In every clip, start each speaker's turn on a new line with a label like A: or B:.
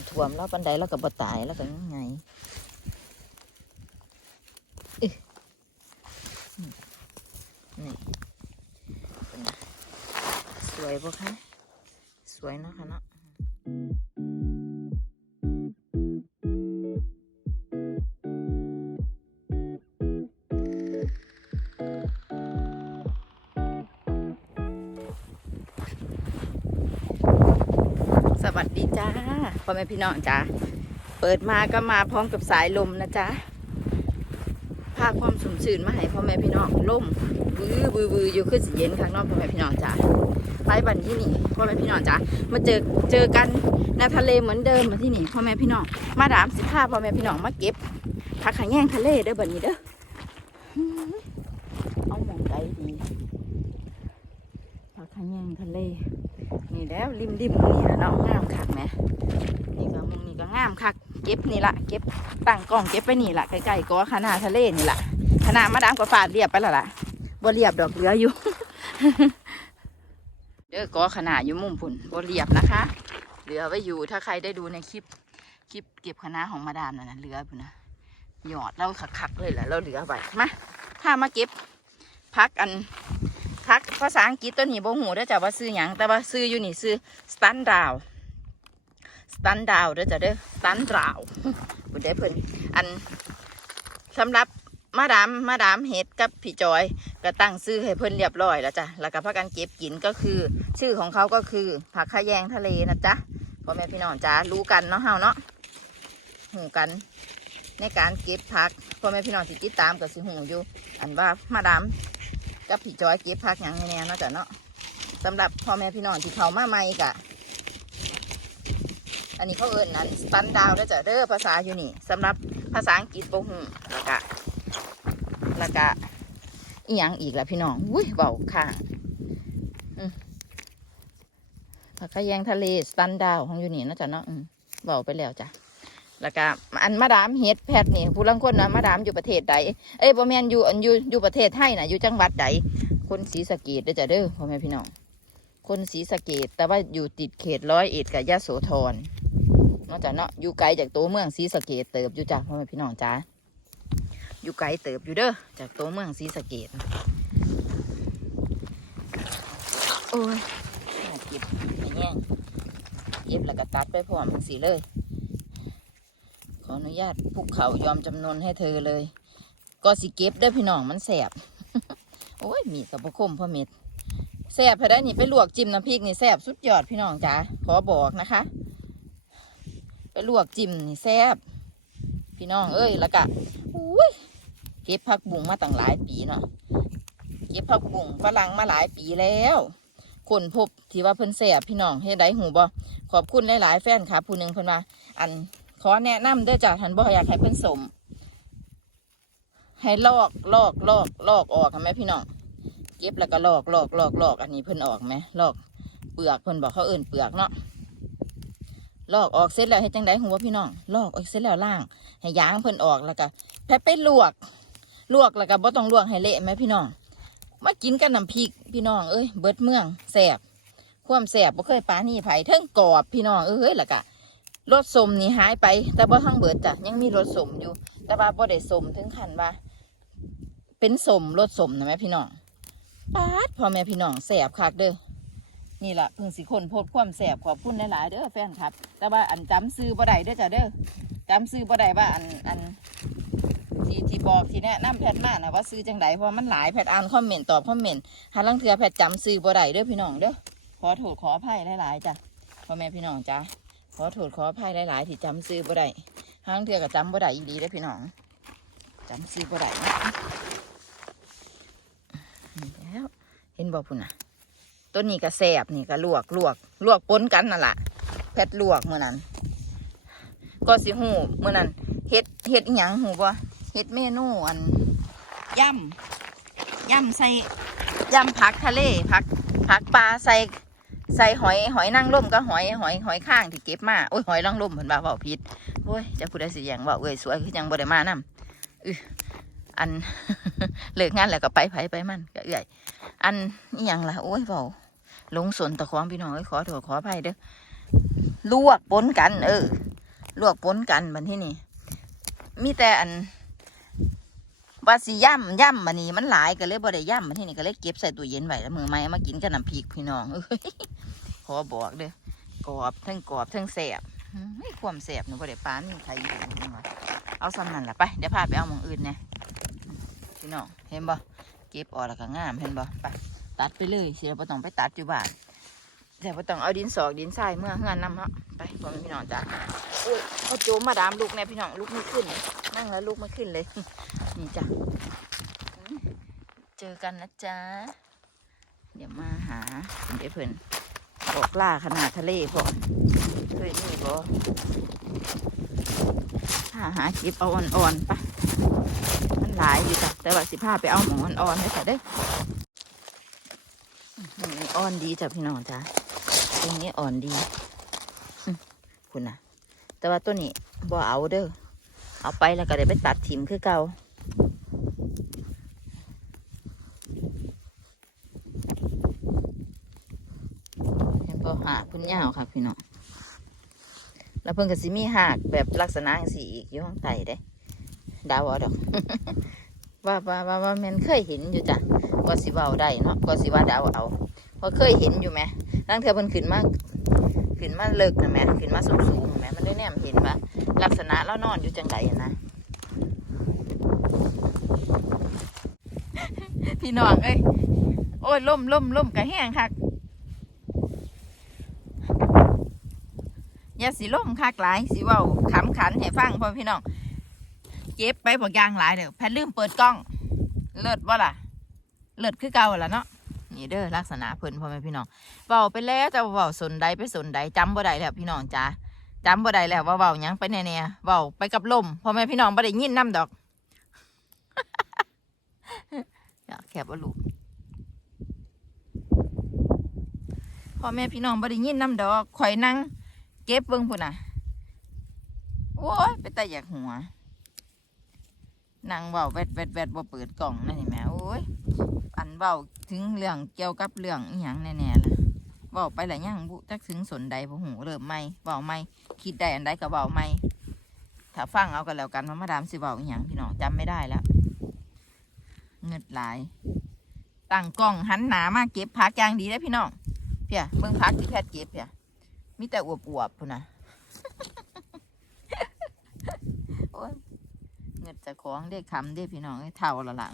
A: ำท่วมแล้วปันไดแล้วก็บ่ตายแล้วก็ไงไงนี่นี่เป็นไงสวยปะคะ สวยเนาะคะเนาะ พ่อแม่พี่น้องจ้าเปิดมาก็มาพร้อมกับสายลมนะจ๊ะพาความสมชื่นมาให้พ่อแม่พี่น้องลมวื้อวื้อวื้ออยู่ขึ้นสีเย็นข้างนอกพ่อแม่พี่น้องจ้าไปบันที่นี่พ่อแม่พี่น้องจ้ามาเจอเจอกันในทะเลเหมือนเดิมมาที่นี่พ่อแม่พี่น้องมาดามสิพาพ่อแม่พี่น้องมาเก็บผักขะแยงทะเลเด้อบันนี้เด้อเอาหมองใจดีผักขะแยงทะเล นี่แล้วริมริมๆนี่ละเนาะงามคักแหมนี่ก็มึงนี่ก็งามคักเก็บนี่ละเก็บตั้งกล้องเก็บไปนี่ละใกลๆก็ขนาดทะเลนี่ละขนาดมาดามก็ฟาดเรียบไปและล่ะบ่เรียบดอกเหลืออยู่ เด้อก็ขนาดอยู่มุมพุ่นบ่เรียบนะคะ เหลือไว้อยู่ถ้าใครได้ดูในคลิปคลิปเก็บคณะของมาดามนั่นนะเหลือพุ่นนะหยอดเราคักๆเลยแหละเราเหลือไว้มาถ้ามาเก็บพักอัน พักภาษาอังกฤษตัวนี้บ่หูเด้อจ้ะว่าซื้อหยังแต่ว่าซื้ออยู่นี่ซื้อสตันดาวสตันดาวเด้อจ้ะเด้อสตันดาวบุญได้เพิ่นอันสำหรับมาดามมาดามเฮ็ดกับพี่จอยก็ตั้งซื้อให้เพิ่นเรียบร้อยแล้วจ้ะแล้วก็พักกันเก็บกินก็คือ ชื่อของเขาก็คือผักขะแยงทะเลนะจ๊ะพ่อแม่พี่น้องจ้ารู้กันเนาะเฮาเนาะหูกัน ในการเก็บผักพ่อแม่พี่น้องที่ติดตามก็สิหูอยู่ อันว่ามาดาม กับพี่จอยเก็บผักอย่างแน่นาะจ้ะเนาะสำหรับพ่อแม่พี่น้องที่เขามาใหม่กะ อันนี้เขาเอิญนั้นสตันดาวแล้วจ้ะเด้อภาษาอยู่นี่สำหรับภาษาอังกฤษบ่ฮู้แล้วก็แล้วก็อีหยังอีกละพี่น้องอุ้ยเบาข้างอืมผักขะแยงทะเลสตันดาวของอยู่นี่นาะจ้ะเนาะอืมเบาไปแล้วจ้ะ แล้วก็อันมาดามเฮดแพทย์นี่ผู้ลังคนนะมาดามอยู่ประเทศใดเอ้ยบ่แม่นอยู่อันอยู่อยู่ประเทศไทยนะอยู่จังหวัดใดคนศรีสะเกดเด้อจ้ะเด้อพ่อแม่พี่น้องคนศรีสะเกดแต่ว่าอยู่ติดเขตร้อยเอ็ดกับยะโสธรนอกจากเนาะอยู่ไกลจากตัวเมืองศรีสะเกดเติบอยู่จ้ะพ่อแม่พี่น้องจ้าอยู่ไกลเติบอยู่เด้อจากตัวเมืองศรีสะเกดโอ้ยน่าเก็บไม่แย่งเก็บแล้วก็ตัดไปพร้อมสีเลย ออนุญาตภูเขายอมจำนวนให้เธอเลย ก็สิเก็บเด้พี่น้องมันแสบโอ้ยมีกับพคมพ่อเม็ดแสบพอได้นี่ไปลวกจิ้มน้ำพริกนี่แสบสุดยอดพี่น้องจ๋าขอบอกนะคะ ไปลวกจิ้มนี่แสบพี่น้องเอ้ยแล้วก็อุ้ยเก็บผักบุ้งมาตั้งหลายปีเนาะเก็บผักบุ้งฝรั่งมาหลายปีแล้วคนพบที่ว่าเพิ่นแสบพี่น้องเฮ็ดได้หูบ่ขอบคุณหลายๆแฟนครับผู้หนึ่งเพิ่นว่าอัน ขอแนะนำเด้อจ้ะท่านบ่อยากให้เพิ่นสม ให้ลอกลอกลอกลอกออกไหมพี่น้องเก็บแล้วก็ลอกลอกลอกลอกอันนี้เพิ่นออกไหมลอกเปลือกเพิ่นบอกเขาเอิ่นเปลือกเนาะลอกออกเสร็จแล้วให้จังไดหัวพี่น้องลอกออกเสร็จแล้วล่าง ให้ยางเพิ่นออกแล้วก็แพ้ไปลวก ลวกแล้วก็บ่ต้องลวกให้เละไหมพี่น้องมากินกับน้ำพริกพี่น้องเอ้ยเบิดเมืองแสบความแสบบ่เคยปานี่ไผเทิงกรอบพี่น้องเอ้ยแล้วก็ รถสมนี่หายไป แต่บ่ทั้งเบิดจ้ะยังมีรถสมอยู่ แต่ว่าบ่ได้สมถึงขั้นว่า เป็นสมรถสมนะแม่พี่น้องปาดพ่อแม่พี่น้องแสบคักเด้อนี่ล่ะเพิ่งสิคนโพดความแสบขอบคุณหลายๆเด้อแฟนครับ แต่ว่าอันจำซื้อบ่ได้เด้อจ้ะเด้อจำซื้อบ่ได้ว่าอันอันที่ที่บอกที่แนะนำแพทย์มานะว่าซื้อจังไดเพราะมันหลายแพทย์อ่านคอมเมนต์ตอบคอมเมนต์หาลังเทือแพทย์จำซื้อบ่ได้เด้อพี่น้องเด้อขอโทษขออภัยหลายๆจ้ะพ่อแม่พี่น้องจ้ะ ขอโทษขออภัยหลาย ๆ ที่จำซื้อบ่ได้ห้างเทือก็จำบ่ได้อีดีเด้พี่น้องจำซื้อบ่ได้นะนี่แล้วเห็นบ่พุ่นน่ะต้นนี้ก็แสบนี่ก็ลวกลวกลวกปนกันนั่นแหละแพทลวกเมื่อนั้น ก็สิหูเมื่อนั้นเฮ็ดเฮ็ดอีหยังหูบ่เฮ็ดเมนูอันย่ำย่ำใส่ย่ำผักทะเลผักผักปลาใส่ ใส่หอยหอยนางรมก็หอยหอยหอยข้างที่เก็บมาโอ้ยหอยนางรมเพิ่นว่าเว้าผิดโอ้ยจะพูดได้สิอย่างว่าเอ้ยสวยคือยังบ่ได้มานำอืออันเลิกงานแล้วก็ไปไผไปมันก็เอื้อยอันอีหยังล่ะโอ้ยเว้าลงสนตะของพี่น้องเอ้ยขอโทษขออภัยเด้อลวกปนกัน เออลวกปนกันบันที่นี่มีแต่อัน ว่าสิย่ำย่ำบันนี้มันหลายก็เลยบ่ได้ย่ำบันที่นี่ก็เลยเก็บใส่ตู้เย็นไว้แล้วมือไม้มากินกับน้ำพริกพี่น้องเอ้ยขอบอกเด้อกรอบทั้งกรอบทั้งแสบเฮ้ยความแสบหนูบ่ได้ปานนี่ใครอยู่นี่วะเอาซ้ำนั่นละไปเดี๋ยวพาไปเอามองอื่นเนี่ยพี่น้องเห็นบ่เก็บออกแล้วก็งามเห็นบ่ไปตัดไปเลยเสียบ่ต้องไปตัดอยู่บ้านแต่บ่ต้องเอาดินสอกดินทรายเมื่อเฮือนนำเนาะไปพ่อพี่น้องจ้ะเอ้ยเอาโจมมาดามลูกแน่พี่น้องลูกไม่ขึ้น นั่งแล้วลูกไม่ขึ้นเลย นี่จ้ะเจอกันนะจ๊ะเดี๋ยวมาหาเดี๋ยวเพิ่นบอกล่าขนาดทะเลพอเคยนี่บ่หาหาคลิปเอาอ่อนๆปะมันหลายอยู่จ้ะแต่ว่าสิพาไปเอาหมองอ่อนๆให้ค่ะเด้ออืมอ่อนดีจ้ะพี่น้องจ้ะตรงนี้อ่อนดีคุณนะแต่ว่าตัวนี้บ่เอาเด้อเอาไปแล้วก็ได้ไปตัดถิ่มคือเก่าเห็นบ่หากเพิ่น ยาวค่ะพี่น้องแล้วเพิ่นก็สิมีหากแบบลักษณะจังซี่อีกอยู่ข้างใต้เด้ดาวอดอก ว่าว่าว่าว่าแม่นเคยเห็นอยู่จ้ะก็สิว้าได้เนาะก็สิว่าดาวเอาเพราะเคยเห็นอยู่ไหมตั้งเธอเพิ่นขึ้นมากขึ้นมาเลิกนะแม่ขึ้นมาสูงสูงๆแม่มันได้แนมเห็นว่าลักษณะแล้วนอนอยู่จังไดนะพี่น้องเอ้ยโอ้ยล่มล่มล่มกระแห้งคัก อย่าสิล่มคักหลายสิว้าขำขันให้ฟังพ่อพี่น้องเก็บไปบอกยางหลายเด้อแพทลืมเปิดกล้อง เลิศบ่ล่ะ เลิศคือเก่าล่ะเนาะนี่เด้อลักษณะเพิ่นพ่อแม่พี่น้องเว้าไปแล้วจะเว้าสนใดไปสนใดจำบ่ได้แล้วพี่น้องจ้าจำบ่ได้แล้วว่าเว้าหยังไปแน่ๆเว้าไปกับลมพ่อแม่พี่น้องบ่ได้ยินน้ำดอกอยากแคบว่าลูกพ่อแม่พี่น้องบ่ได้ยินน้ำดอกข่อยนั่ง เก็บเบิ่งพุ่นน่ะ โอ้ยไปแต่อยากหัวนั่งเว้าแวดแวดแวดบ่เปิดกล่องนั่นนี่แหม่โอ้ยอันเว้าถึงเรื่องเกี่ยวกับเรื่องอีหยังแน่ๆล่ะเว้าไปหลายอย่างบุจักถึงสนใดบ่หูเริ่มไม่เว้าไม่คิดได้อันใดก็เว้าไม่ถ้าฟังเอากันแล้วกันว่ามาดามสิเว้าอีหยังพี่น้องจำไม่ได้แล้วเงิดหลายตั้งกล้องหันหนามากเก็บผักอย่างดีได้พี่น้องเพียเบิ่งผักที่แพทเก็บเพีย มีแต่อวบๆพุ่นน่ะโอ้ยเงิดเจะของได้คำได้พี่น้องเอ้เท่าและละ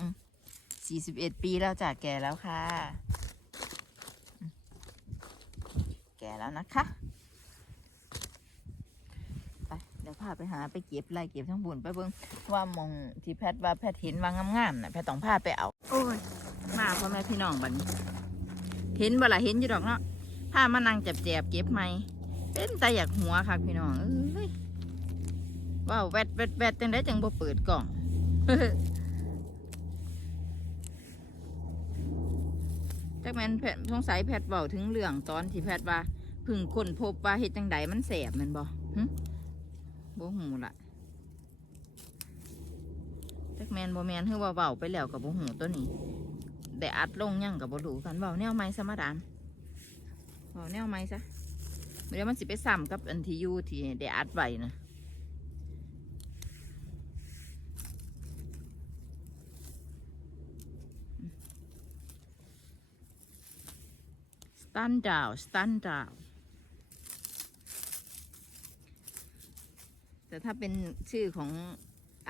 A: สี่สิบเอ็ดปีแล้วจ้ะแก่แล้วค่ะ แก่แล้วนะคะ ไปเดี๋ยวพาไปหาไปเก็บไล่เก็บทั้งบุญไปเบิ่งว่ามองที่แพทว่าแพทเห็นว่างามๆน่ะแพทต้องพาไปเอา โอ้ย มาพ่อแม่พี่น้องบันเห็นบ่ล่ะเห็นอยู่ดอกเนาะ พามานั่งแจบๆเก็บไหมเป็นแต่อยากหัวค่ะพี่น้องเอ้ยว้าวแวดแวดแวดจังได้จังบ่เปิดกล่องจากแมนแพทสงสัยแพทย์เบาถึงเรื่องตอนที่แพทว่าพึ่งคนพบว่าเฮ็ดจังใดมันแสบมันบ่หึบ่หูละจากแมนบ่แมนคือว่าเบาไปแล้วกับบ่หูตัวนี้ แต่อัดลงยังกับบ่รู้กันเบาแนวไม้ซะมาดาม เบาแนวไม้ซะเดี๋ยวมันสิไปซ้ำกับอันที่อยู่ที่ได้อัดไว้นะสตันดาวสตันดาวแต่ถ้าเป็นชื่อของ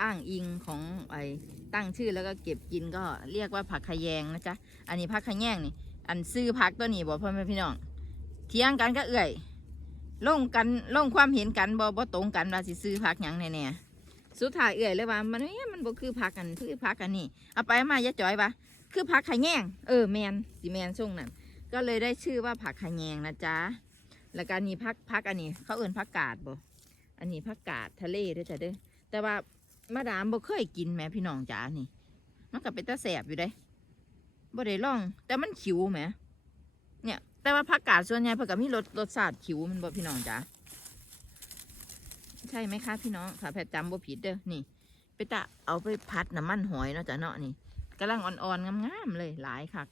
A: อ้างอิงของไอ้ตั้งชื่อแล้วก็เก็บกินก็เรียกว่าผักขยงนะจ๊ะ อันนี้ผักขยงนี่ อันซื้อผักตัวนี้บอกพ่อแม่พี่น้อง เถียงกันก็เอื่อยลงกันลงความเห็นกันบ่บ่ตรงกันว่าสิซื้อผักหยังแน่ๆสุดท้ายเอื่อยเลยว่า มันเอ้ยมันบ่คือผักกันคือผักอันนี้เอาไปมาอย่าจ่อยว่าคือผักขะแยงเออแมนสิแมนส่งนั่นก็เลยได้ชื่อว่าผักขะแยงนะจ๊ะแล้วก็อันนี้ผักผักอันนี้ เขาเอื่นผักกาดบ่อันนี้ผักกาดทะเลด้วยจ้ะเด้อแต่ว่ามาดามบ่เคยกินแม่พี่น้องจ๋านี่ มันก็เป็นตาแสบอยู่เด้บ่ได้ลอง แต่มันขิวแหมเนี่ย แต่ว่าผักกาดส่วนใหญ่เพิ่นก็มีรสรสชาติขิวมันบ่พี่น้องจ๋าใช่ไหมคะพี่น้องค่ะแพทย์จำบ่ผิดเด้อนี่ไปตะเอาไปพัดน้ำมันหอยเนาะจ้ะเนาะนี่กำลังอ่อนๆงามๆเลยหลายคัก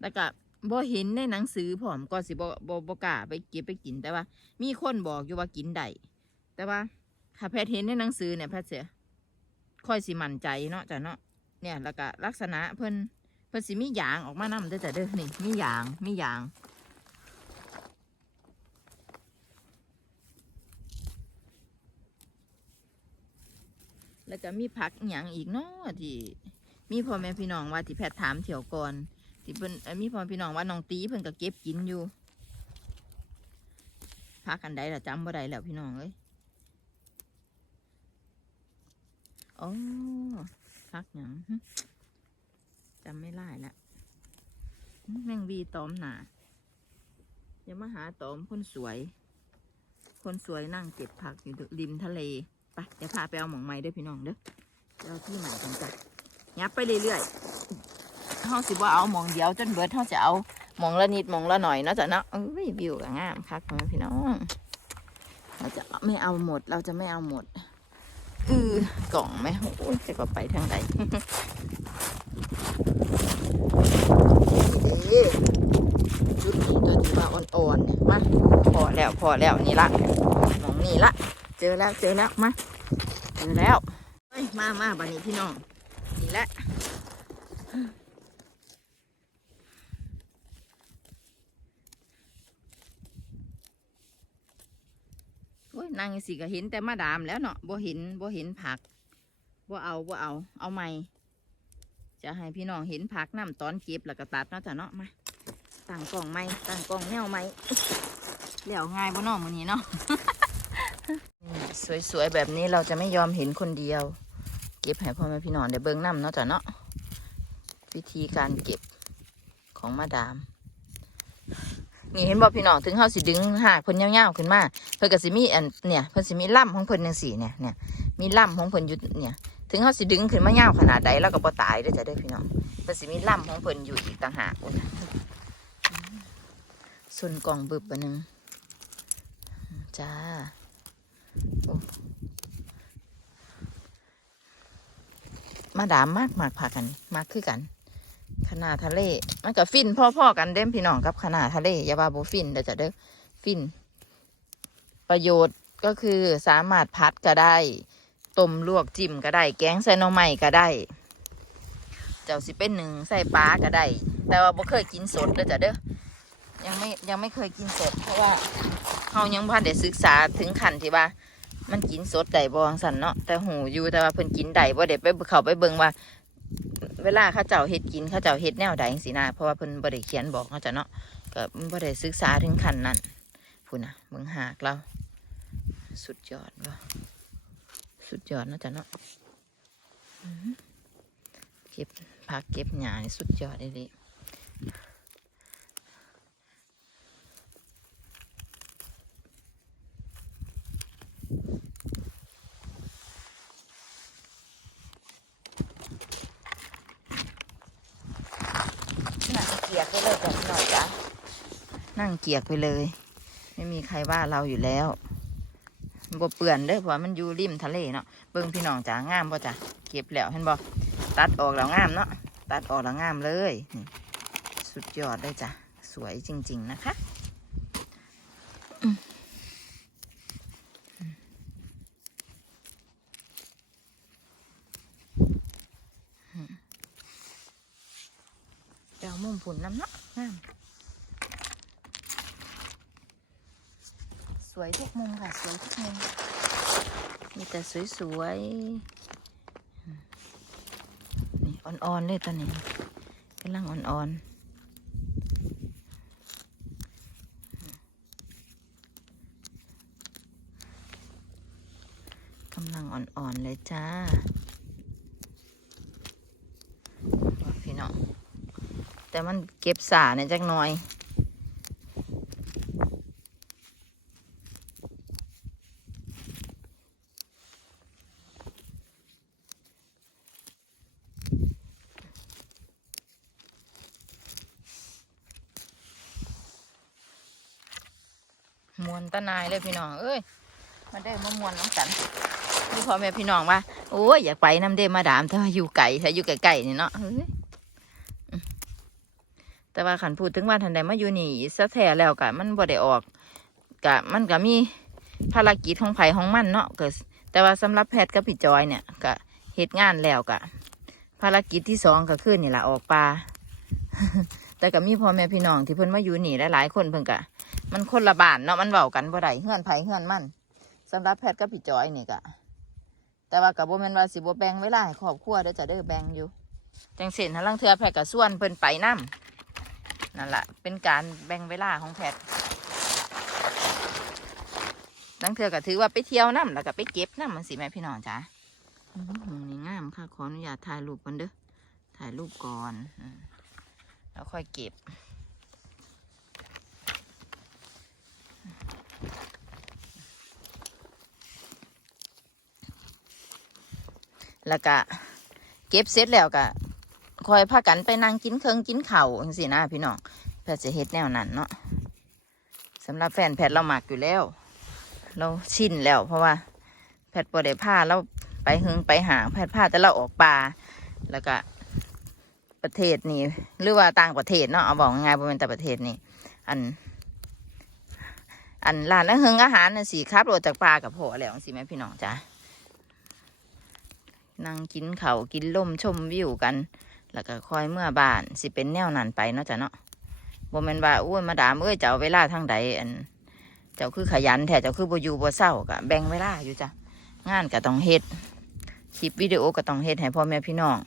A: แล้วก็บ่เห็นในหนังสือผอมก็สิบ่บ่บ่กล้าไปเก็บไปกินแต่ว่า มีคนบอกอยู่ว่ากินได้แต่ว่าถ้าแพทย์เห็นในหนังสือเนี่ยแพทย์เสียค่อยสิมั่นใจเนาะจ้ะเนาะเนี่ยแล้วก็ลักษณะเพิ่น พิ่นสิมีหยางออกมานำเด้อจ้ะเด้อนี่มีหยางมีหยางแล้วก็มีผักหยางอีกเนาะที่มีพ่อแม่พี่น้องว่าที่แพทย์ถามเที่ยวก่อนที่เพิ่นมีพ่อพี่น้องว่าน้องตีเพิ่นก็เก็บกินอยู่พักกันได้ละจำบ่ได้แล้วพี่น้องเอ้ยอ๋อพักหยัง จำไม่ได้ละหึแมงวีตอมหนาอย่ามาหาตอมคนสวย คนสวยนั่งเก็บผักอยู่ริมทะเลไปเดี๋ยวพาไปเอาหมองไม้ด้วยพี่น้องเด้อเอาที่ใหม่กันจ้ะยับไปเรื่อยๆเฮาสิว่าเอาหมองเดียวจนเบิดเฮาจะเอาหมองละนิดหมองละหน่อยเนาะจ้ะเนาะเอ้ยวิวก็งามคักเนาะพี่น้องเราจะไม่เอาหมดเราจะไม่เอาหมดอือกล่องไหมโอ้ยจะก็ไปทางใดนี่เด้จุดนี้ ตัวที่ว่าอ่อนมาพอแล้วพอแล้วนี่ละมองนี่ละ เจอแล้วเจอแล้วมาเจอแล้วเฮ้ยมามาบัดนี้พี่น้องนี่แหละโอ้ยนางสิก็เห็นแต่มาดามแล้วเนาะบ่เห็นบ่เห็นผักบ่เอาบ่เอาเอาใหม่จะให้พี่น้องเห็นผักน้ำตอนเก็บแล้วก็ตัดเนาะจ้ะเนาะมา ตั้งกล่องใหม่ตั้งกล่องแนวใหม่แล้วง่ายบ่เนาะมื้อนี้เนาะนี่สวยๆแบบนี้เราจะไม่ยอมเห็นคนเดียว เก็บให้พ่อแม่พี่น้องได้เบิ่งน้ำเนาะจ้ะเนาะวิธีการเก็บของมาดาม นี่เห็นบอกพี่น้องถึงเขาสิดึงหากเพิ่นยาวๆขึ้นมาเพิ่นก็สิมีอันเนี่ยเพิ่นสิมีล่ำของเพิ่นจังสี่เนี่ยเนี่ยมีล่ำของเพิ่นอยู่เนี่ยถึงเขาสิดึงขึ้นมายาวขนาดใดแล้วก็บ่ตายเด้อจ้ะเด้อพี่น้องเพิ่นสิมีล่ำของเพิ่นอยู่อีกต่างหากโอ้ย ส่วนกล่องบึบอันหนึงจ้ามาดามมากมากพากัน มากคือกันขนาทะเลมันกับฟินพ่อๆกันเด้มพี่น้องกับขนาทะเลอย่าว่าโบฟินเดี๋ยวจะเด้อฟิน ประโยชน์ก็คือสามารถพัดก็ได้ต้มลวกจิ้มก็ได้ แกงใส่น่อไม้ก็ได้ เจ้าสิเป็นหนึ่งใส่ปลาก็ได้ แต่ว่าบ่เคยกินสดเด้อจ้ะเด้อ ยังไม่ยังไม่เคยกินสด เพราะว่าเรายังบ่ทันได้ศึกษาถึงขั้นที่ว่า มันกินสดได้บ่จั่งสันเนาะแต่หูอยู่แต่ว่าเพิ่นกินได้บ่ได้ไปเขาไปเบิ่งว่า เวลาเขาเจ้าเฮ็ดกินเขาเจ้าเฮ็ดแนวใดจังซี่นะเพราะว่าเพิ่นบ่ได้เขียนบอกเขาจ้ะเนาะก็บ่ได้ศึกษาถึงขั้นนั้นพุ่นนะเบิ่งหากเราสุดยอดบ่สุดยอดเนาะจ้ะเนาะเก็บผักเก็บหญ้านี่สุดยอดเลย นั่งเกียกไปเลยจ้ะพี่น้องจ้ะนั่งเกียกไปเลย ไม่มีใครว่าเราอยู่แล้วบ่เปื่อนเด้อเพราะว่ามันอยู่ริมทะเลเนาะเบิ่งพี่น้องจ้างามบ่จ้ะเก็บแล้วเห็นบ่ตัดออกแล้วงามเนาะตัดออกแล้วงามเลยสุดยอดเลยจ้ะสวยจริง ๆ นะคะอืมอืมเดี๋ยว มุมผุนน้ำเนาะงามสวยทุกมุมค่ะ สวยทุกมุม มีแต่สวยๆ นี่อ่อนๆเลยตอนนี้กำลังอ่อนๆกำลังอ่อน ๆ เลยจ้าพี่น้อง แต่มันเก็บสาเนี่ยจักหน่อย มวนตะนายเลยพี่น้อง เอ้ย มาได้มามวนน้ำกันนี่พ่อแม่พี่น้องว่า โอ้ยอยากไปน้ำเด้มาดามถ้าอยู่ไก่ถ้าอยู่ไก่ๆนี่เนาะ แต่ว่าขันพูดถึงว่าทันใดมาอยู่นี่ซะแท้แล้วกะมันบ่ได้ออกกะมันก็มีภารกิจของไผ่ของมันเนาะก็แต่ว่าสำหรับแพทย์กับพี่จอยเนี่ยก็เหตุงานแล้วกะภารกิจที่สองก็คือนี่แหละออกปลาแต่ก็มีพ่อแม่พี่น้องที่เพิ่นมาอยู่นี่หลายๆคนเพิ่นกะมันคนละบ้านเนาะมันเว้ากันบ่ได้เฮือนไผ่เฮือนมันสำหรับแพทย์กับพี่จอยนี่กะแต่ว่ากับบ่แมนว่าสิบ่แบ่งเวลาให้ครอบครัวเด้อจะเด้อแบ่งอยู่จังเส้นหาลังเทือแพทย์ก็ส่วนเพิ่นไปนํ นั่นแหละเป็นการแบ่งเวลาของแพทย์ลังเทือก็ถือว่าไปเที่ยวนํแล้วก็ไปเก็บนํมันสิแม่พี่น้องจ้าหงนี่งามค่ะขออนุญาตถ่ายรูปกันเด้อ ถ่ายรูปก่อนแล้วค่อยเก็บ แล้วก็เก็บเสร็จแล้วก็ คอยพากันไปนั่งกินเครื่องกินเข่าจังสินะพี่น้องแพทจะเฮ็ดแนวนั้นเนาะสำหรับแฟนแพทเรามักอยู่แล้ว เราชินแล้ว เพราะว่า แพทย์บ่ได้พาเราไปหึงไปหาแพทย์พาแต่เราออกป่าแล้วก็ประเทศนี่หรือว่าต่างประเทศเนาะเอาบอกง่ายๆเป็นแต่ประเทศนี่อัน อันร้านอาหารอาหารน่ะสิครับรถจากป่ากับพอแล้วจังสิแม่พี่น้องจ้านั่งกินเขากินลมชมวิวกัน แล้วก็คอยเมื่อบ้านสิเป็นแนวนั้นไปเนาะจ้ะเนาะบ่แม่นว่าอ้ยมาดามเอ้ยจะเอาเวลาทางใดอันเจ้าคือขยันแท้เจ้าคือบ่อยู่บ่เศร้าก็แบ่งเวลาอยู่จ้ะงานก็ต้องเฮ็ดคลิปวิดีโอก็ต้องเฮ็ดให้พ่อแม่พี่น้อง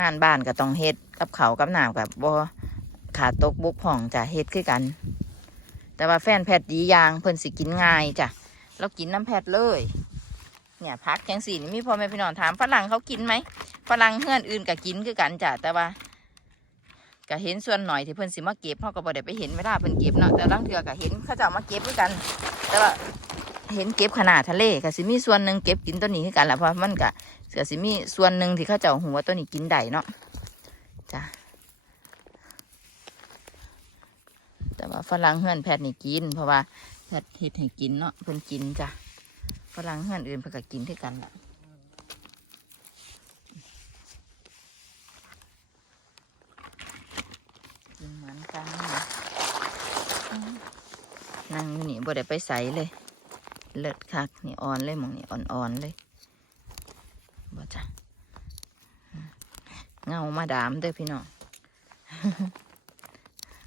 A: งานบ้านก็ต้องเฮ็ดกับเขากับน้ำกับบ่ขาดตกบกพ่องจ้ะเฮ็ดคือกัน แต่ว่าแฟนแพทย์ดีอย่างเพิ่นสิกินง่ายจ้ะเรากินน้ำแพทย์เลย เนี่ยพักจังสีนี่มีพ่อแม่พี่น้องถามฝรั่งเขากินไหมฝรั่งเฮือนอื่นก็กินคือกันจ้ะแต่ว่าก็เห็นส่วนหน่อยที่เพิ่นสิมาเก็บเขาก็บ่ได้ไปเห็นเวลาเพิ่นเก็บเนาะแต่ลางเทือก็เห็นเขาเจ้ามาเก็บคือกัน แต่ว่าเห็นเก็บขนาดทะเลก็สิมีส่วนหนึ่งเก็บกินตัวนี้คือกันแหละเพราะมันก็ก็สิมีส่วนหนึ่งที่เขาเจ้าหัวตัวนี้กินได้เนาะจ้ะแต่ว่าฝรั่งเฮือนแพทย์นี่กิน เพราะว่าแพทย์เฮ็ดให้กินเนาะเพิ่นกินจ้ะ ฝรั่งเฮือนอื่นเพิ่นก็กินที่กันล่ะกินเหมือนกันนั่งอยู่นี่บ่ได้ไปใสเลย เลิศคักนี่อ่อนเลยมองนี่อ่อนๆเลยบ่จ้ะเงามาดามเด้อพี่น้อง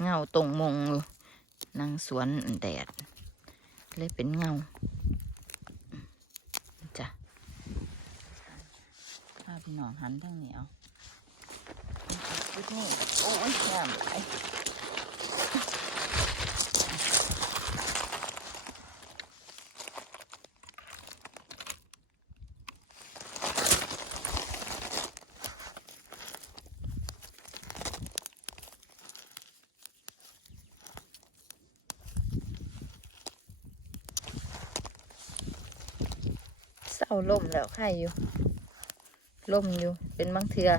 A: เงาตรงมงอยู่นั่งสวนแดด เลยเป็นเงา จ้ะข้า พี่น้องหันทั้งเหนียวชุดนี้โอ้ยงามหลายเศร้าล่มแล้วไข่อยู่ ล่มอยู่เป็นบางเทือ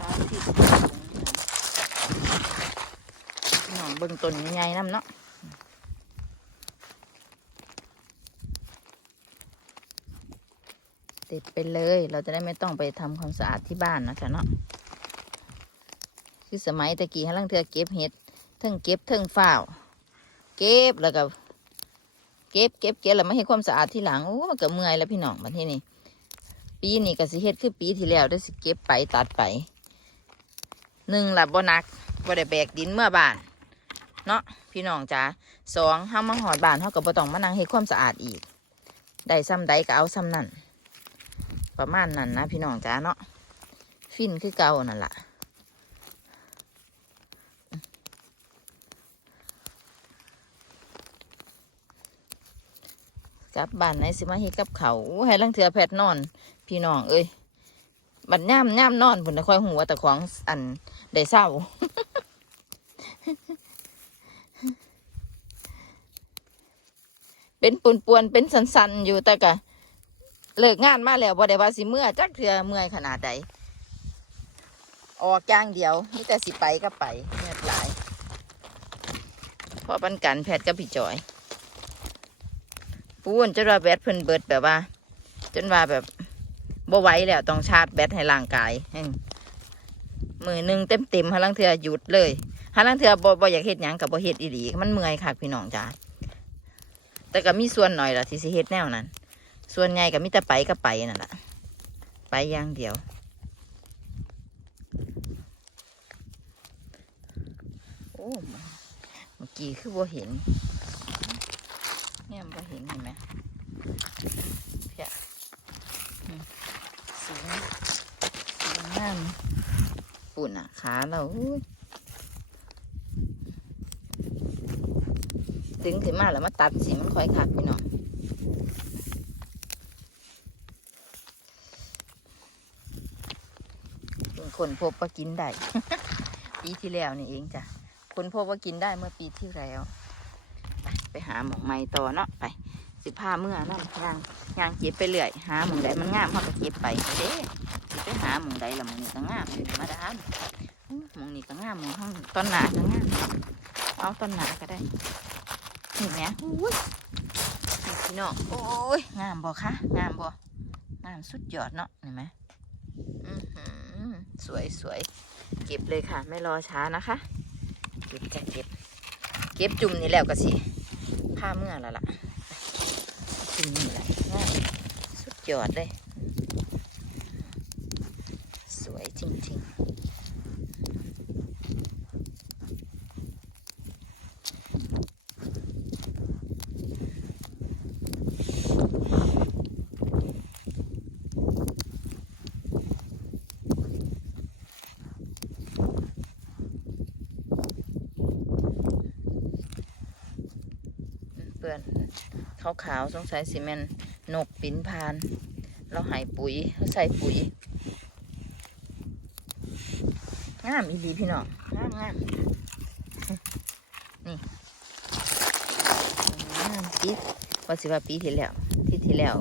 A: ร้า นที่พี่น้องเบิ่งต้นใหญ่ๆน้ำเนาะติดไปเลย เราจะได้ไม่ต้องไปทำความสะอาดที่บ้านนะจ๊ะเนาะคือสมัยตะกี้ให้ลังเทือเก็บเห็ดเทิงเก็บเทิงฝ้าวเก็บแล้วก็เก็บเก็บเก็บแล้วไม่ให้ความสะอาดที่หลังโอ้มันก็เมื่อยแล้วพี่น้องมาที่นี่ปีนี้ก็สิเฮ็ดคือปีที่แล้วได้สิเก็บไปตัดไป หนึ่งละบ่หนักบ่ได้แบกดินเมื่อบ้าน เนาะพี่น้องจ๋าสองห้ามาหอดบ้านเท่ากับบ่ต้องมานั่งเฮ็ดความสะอาดอีก ได้ซ้ำใดก็เอาซ้ำนั่นประมาณนั้นนะพี่น้องจ๋าเนาะฟินคือเก่านั่นล่ะกลับบ้านไหนสิมาเฮ็ดกับเขาให้ลังเถือแพทนอน พี่น้องเอ้ย บัดย่ำย่ำนอนผุนค่อยหัวแต่ของอันได้เศร้า เป็นปนปวนเป็นสันๆอยู่แต่กะเลิกงานมาแล้วบ่ได้ว่าสิเมื่อจักเถื่อเมื่อยขนาดใดออกอย่างเดียวนี่แต่สิไปก็ไปเงียบหลายเพอปันกันแพทย์กับพี่จอยปูนจนว่าแบตเพิ่นเบิดแบบว่า จนว่าแบบ บ่ไหวแล้วต้องชาร์จแบตให้ร่างกายมือหนึ่งเต็มเต็มๆหาลังเทือหยุดเลยหาลังเทือบ่บ่อยากเฮ็ดหยังกับบ่เฮ็ดอีหลีมันเมื่อยค่ะพี่น้องจ้าแต่ก็มีส่วนหน่อยล่ะที่สิเฮ็ดแนวนั้น ส่วนใหญ่ก็มีแต่ไปก็ไปนั่นแหละไปอย่างเดียวโอ้เมื่อกี้คือบ่เห็นเนี่ยมันเห็นเห็นไหมเพียอืม สูงสูงงามปุ่นอะขาเราดึงขึ้นมาแล้วมาตัดสิมันค่อยขาดพี่น้องคนพบว่ากินได้ ปีที่แล้วนี่เองจ้ะคนพบว่ากินได้เมื่อปีที่แล้ว ไปไปหาหมองไม้ต่อเนาะไป สิผ้าเมื่อนั่นยางยางเก็บไปเรื่อยหาหมองใดมันงามเขาก็เก็บไปเด้สิไปหาหมองใดละหมองนี้ก็งามมาดามหมองนี้ก็งามหมองห้องต้นหนาก็งามเอาต้นหนาก็ได้เห็นไหมอุ้ยพี่น้องโอ้ยงามบ่คะงามบ่งามสุดยอดเนาะเห็นไหมสวยสวยเก็บเลยค่ะ ไม่รอช้านะคะเก็บจะเก็บ เก็บจุ่มนี่แล้วก็สิผ้าเมื่อแล้วล่ะ สุดยอดเลย สวยจริงๆเปื่อน ขาวๆสงสัยสิแมนนกปินพาน เราหายปุ๋ยเราใส่ปุ๋ยงามอีดีพี่น้องงามงามนี่งามปีว่าสิว่าปีที่แล้ว ที่ที่แล้ว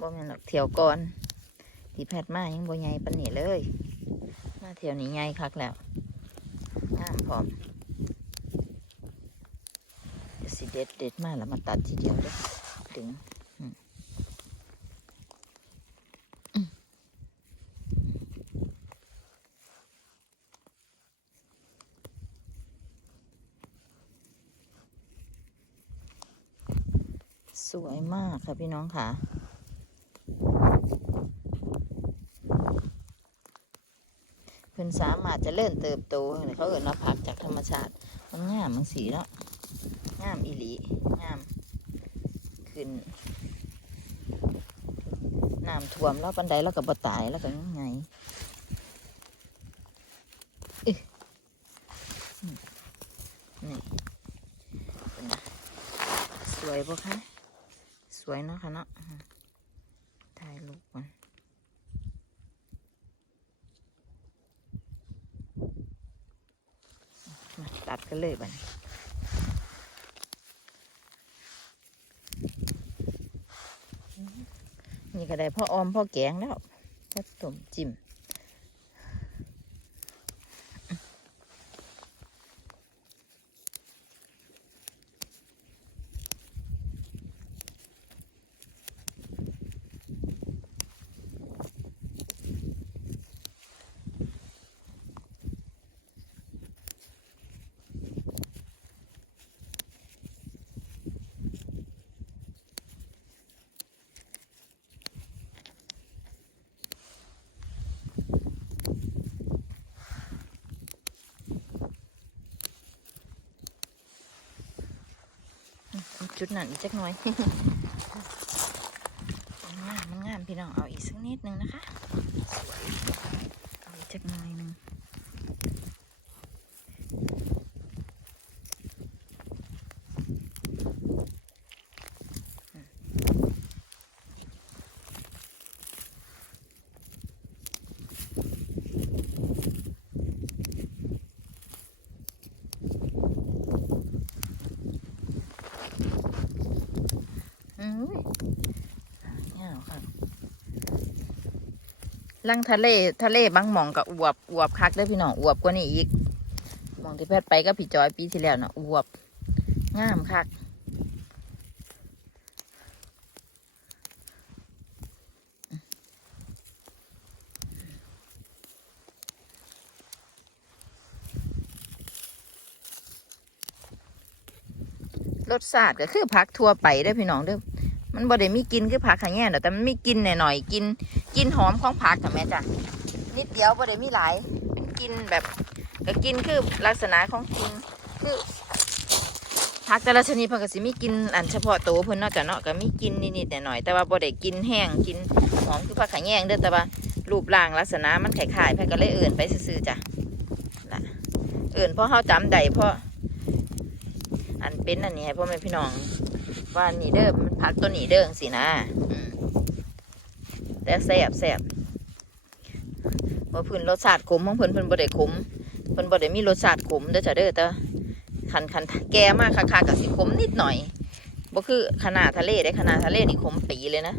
A: บ่แม่นหรอกเที่ยวก่อนที่แพทมายังบ่ใหญ่ปานนี้เลย มาเที่ยวนี้ใหญ่คักแล้วงามพร้อมเดี๋ยวสิเด็ดเด็ดมากแล้วมาตัดทีเดียวเลย ดึงสวยมากค่ะพี่น้องค่ะ เพิ่นสามารถจะเลื่อนเติบโตเขาเอิ้นาผักจากธรรมชาติ มันงามมันสีเนาะงามอีหลีงาม ขึ้นน้ำท่วมแล้วปันไดแล้วก็บ่ตายแล้วก็ยังไงนี่เป็นไงสวยปะคะ สวยเนาะค่ะเนาะถ่ายรูปมันมาตัดกันเลยบัดน นี่ก็ได้พ่อออมพ่อแกงแล้วพ่อต้มจิ้ม จุดนั้นอีกจักหน่อยมันงามมันงามพี่น้องเอาอีกสักนิดนึงนะคะเอาอีกจักหน่อยนึง อืมงาค่ะลังทะเลทะเลบางหมองกับอวบอวบคักได้พี่น้องอวบกว่านี้อีกหมองที่แพทย์ไปก็พี่จอยปีที่แล้วนะอวบงามคักรสชาติก็คือผักทั่วไปเด้พี่น้องเด้อ มันบ่ได้มีกินคือผักขะแยงดอกแต่มันมีกินหน่อยๆกิน กินหอมของผักค่ะแม่จ้ะนิดเดียวบ่ได้มีหลายเป็นกลินแบบก็กินคือลักษณะของกินคือผักแต่ละชนิดเพิ่นก็สิมีกินอันเฉพาะตัวเพิ่นนาะจ้ะเนาะก็มีกินนิดๆหน่อยๆแต่ว่าบ่ได้กินแห้งกินหอมคือผักขะแยงเด้อแต่ว่ารูปร่างลักษณะมันคล้ายๆเพิ่นก็เลยเอื่นไปซื่อๆจ้ะนะเอื่นเพราะเฮาจำได้เพราะอันเป็นอันนี้ให้พ่อแม่พี่น้อง ว่านี่เด้อมันผักตัวนี้เด้อสินะแต่แซ่บแซ่บว่าพิ่นรสชาติขมของเพิ่นเพิ่นบ่ได้ขมเพิ่นบ่ได้มีรสชาติขมเด้อจ้ะเด้อแต่คันคันแก่มากคักๆกับสิขมนิดหน่อยบ่คือขนาดทะเลได้ขนาดทะเลนี่ขมปีเลยนะ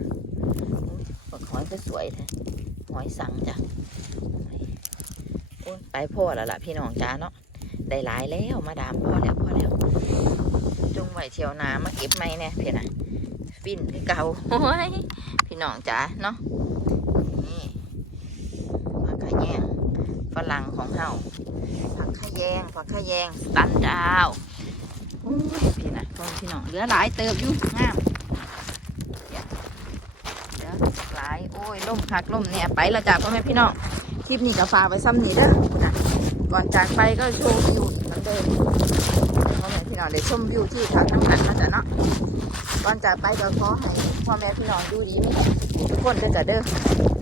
A: บักหอยก็สวยแท้หอยสังจ้ะโอ้ยไปพ่อแล้วล่ะพี่น้องจ้าเนาะได้หลายแล้วมาดามพ่อแล้วพ่อแล้ว จงไหวเที่ยวนามาเก็บไม่เนี่ยเพียนะฟินคือเก่าโอ้ยพี่น้องจ๋าเนาะนี่ผักขะแยงฝรั่งของเฮาผักขะแยงผักขะแยงสตันดาวโอ้ยพี่นะพ่อพี่น้องเหลือหลายเติบอยู่งามเดี๋ยหลือหลายโอ้ยล่มคักล่มเนี่ยไปละจ้ะพ่อแม่พี่น้องคลิปนี้ก็ฝากไว้ซ้ำนี่เด้อคุณนะก่อนจากไปก็โชว์วิวเหมือนเดิม พี่น้องได้ชมวิวที่พักน้ำกันจ๊ะเนาะก่อนจากไปก็ขอให้พ่อแม่พี่น้องดูดีทุกคนเด้อจ้ะเด้อ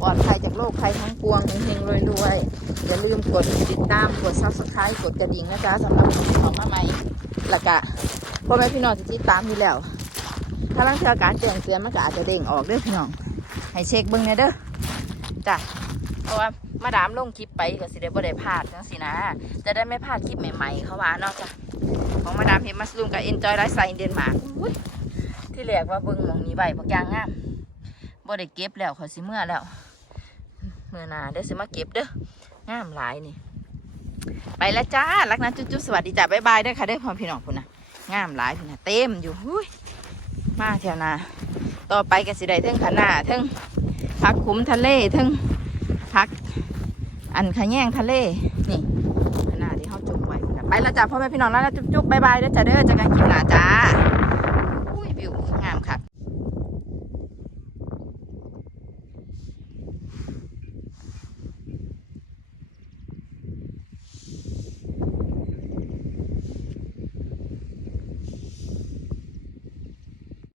A: ปลอดภัยจากโรคภัยทั้งปวงเฮงๆรวยๆอย่าลืมกดติดตามกดซับสไครต์กดกระดิ่งนะจ๊ะสำหรับคนที่เข้ามาใหม่ล้วก็พ่อแม่พี่น้องที่ติดตามอยู่แล้ว ถ้าลังเทือการแจ้งเตือนมันก็อาจจะเด้งออกเด้อพี่น้อง ให้เช็คเบิ่งแหน่เด้อจ้ะเพราะว่ามาดามลงคลิปไปก็สิได้บ่ได้พลาดจังสินะ จะได้ไม่พลาดคลิปใหม่ๆ เขาว่าเนาะจ้ะ ของมาดามเฮมัสลูมกับเอ็นจอยไลฟ์สไตล์เดนมาร์กที่แรกว่าเบิ่งมองนี้ใบบักอยางงามบ่ได้เก็บแล้วขอสิเมื่อแล้วเมื่อนาเดี๋ยวสิมาเก็บเด้องามหลายนี่ ไปแล้วจ้ารักนะจุ๊บสวัสดีจ้าบ๊ายบายด้อค่ะเด้อพ่อพี่น้องพุ่นะงามหลายพุ่นะเต็มอยู่หุ้ยมากแถวนาต่อไปก็สิได้เทิงขนาเทิงพักขุมทะเลเทิงพักอันขะแยงทะเลนี่ ขนาดที่เขาจุ่ม ไปแล้วจ้ะพ่อแม่พี่น้องแล้วจุ๊บๆบายบายเด้วจ้ะเด้อเจอกันคลิปหน้าจ้าอุ้ยวิวงามค่ะ